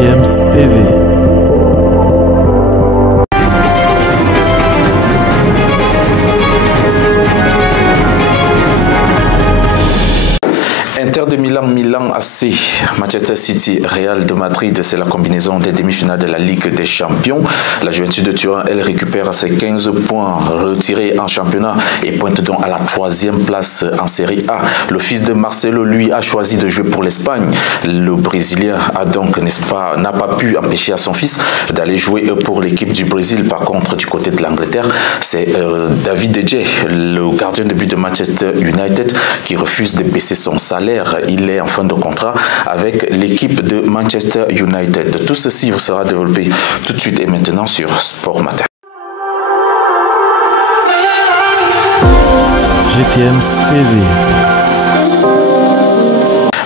GFM's TV. Inter de Milan, Milan AC, Manchester City, Real de Madrid, c'est la combinaison des demi-finales de la Ligue des Champions. La Juventus de Turin, elle récupère ses 15 points retirés en championnat et pointe donc à la 3e place en Série A. Le fils de Marcelo, lui, a choisi de jouer pour l'Espagne. Le Brésilien a donc, n'a pas pu empêcher à son fils d'aller jouer pour l'équipe du Brésil. Par contre, du côté de l'Angleterre, c'est David De Gea, le gardien de but de Manchester United, qui refuse de baisser son salaire. Il est en fin de contrat avec l'équipe de Manchester United. Tout ceci vous sera développé tout de suite et maintenant sur Sport Matin. GFM's TV.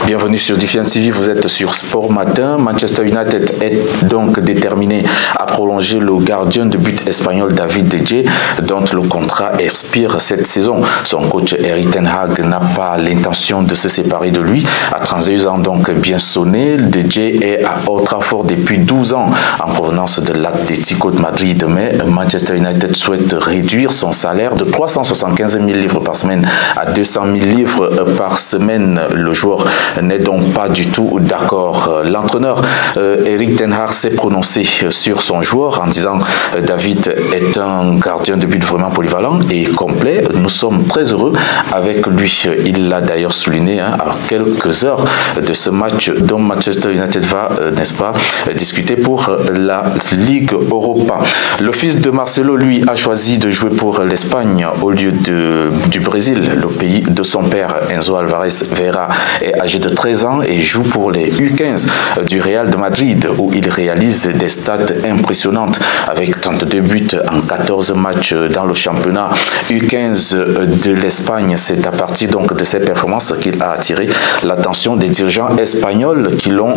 Bienvenue sur GFM TV, vous êtes sur Sport Matin. Manchester United est donc déterminé à prolonger le gardien de but espagnol David De Gea, dont le contrat expire cette saison. Son coach Erik ten Hag n'a pas l'intention de se séparer de lui. À 32 ans donc bien sonné, De Gea est à Old Trafford depuis 12 ans en provenance de l'Atlético de Madrid. Mais Manchester United souhaite réduire son salaire de 375 000 livres par semaine à 200 000 livres par semaine. Le joueur n'est donc pas du tout d'accord. L'entraîneur Erik ten Hag s'est prononcé sur son joueur en disant David est un gardien de but vraiment polyvalent et complet. Nous sommes très heureux avec lui. Il l'a d'ailleurs souligné à quelques heures de ce match dont Manchester United va, n'est-ce pas, discuter pour la Ligue Europa. Le fils de Marcelo, lui, a choisi de jouer pour l'Espagne au lieu du Brésil, le pays de son père. Enzo Alvarez Vera est âgé de 13 ans et joue pour les U15 du Real de Madrid où il réalise des stats impressionnantes avec 32 buts en 14 matchs dans le championnat U15 de l'Espagne. C'est à partir donc de ces performances qu'il a attiré l'attention des dirigeants espagnols qui l'ont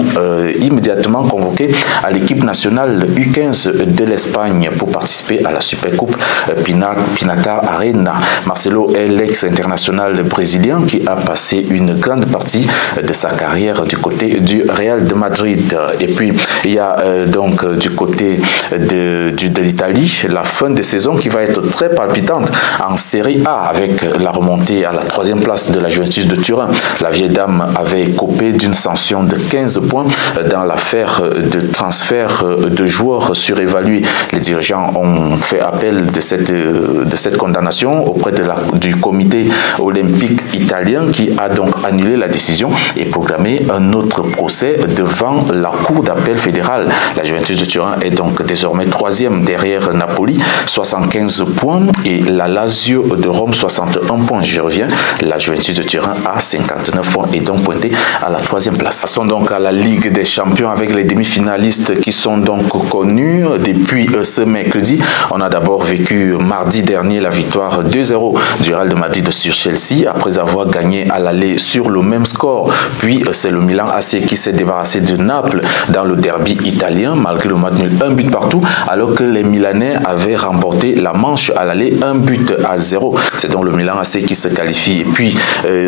immédiatement convoqué à l'équipe nationale U15 de l'Espagne pour participer à la Supercoupe Pinata Arena. Marcelo est l'ex-international brésilien qui a passé une grande partie de sa carrière du côté du Real de Madrid. Et puis il y a donc du côté de l'Italie la fin de saison qui va être très palpitante en Série A avec la remontée à la 3e place de la Juventus de Turin. La vieille dame avait copé d'une sanction de 15 points dans l'affaire de transfert de joueurs surévalués. Les dirigeants ont fait appel de cette condamnation auprès du comité olympique italien qui a donc annulé la décision et programmé un autre procès devant la Cour d'appel fédérale. La Juventus de Turin est donc désormais 3e derrière Napoli, 75 points, et la Lazio de Rome, 61 points. Je reviens, la Juventus de Turin a 59 points et donc pointé à la 3e place. Passons donc à la Ligue des Champions avec les demi-finalistes qui sont donc connus depuis ce mercredi. On a d'abord vécu mardi dernier la victoire 2-0 du Real de Madrid sur Chelsea après avoir gagné à l'aller sur le même score. Puis c'est le Milan AC qui s'est débarrassé de Naples dans le derby italien malgré le match nul 1 but partout alors que les Milanais avaient remporté la manche à l'aller 1-0. C'est donc le Milan AC qui se qualifie. Et puis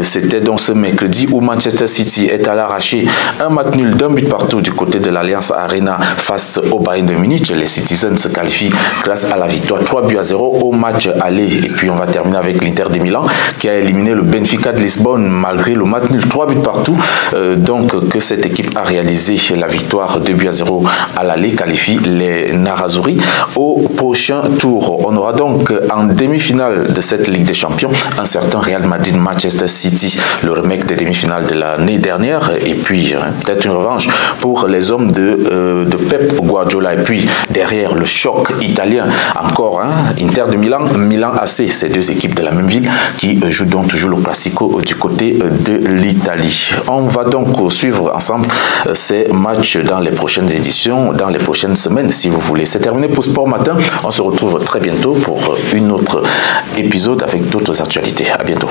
c'était donc ce mercredi où Manchester City est allé arracher un match nul d'1 but partout du côté de l'Alliance Arena face au Bayern de Munich. Les Citizens se qualifient grâce à la victoire 3-0 au match aller. Et puis on va terminer avec l'Inter de Milan qui a éliminé le Benfica de Lisbonne malgré le match nul 3 buts partout. Donc que cette équipe a réalisé la victoire 2-0 à l'aller qualifie les Nerazzurri au prochain tour. On aura donc en demi-finale de cette Ligue des Champions un certain Real Madrid-Manchester City, le remake des demi-finales de l'année dernière, et puis peut-être une revanche pour les hommes de Pep Guardiola. Et puis derrière le choc italien encore Inter de Milan, Milan AC, ces deux équipes de la même ville qui jouent donc toujours le Classico du côté de l'Italie. On va donc suivre ensemble ces matchs dans les prochaines éditions, dans les prochaines semaines si vous voulez. C'est terminé pour Sport Matin. On se retrouve très bientôt pour une autre épisode avec d'autres actualités. À bientôt.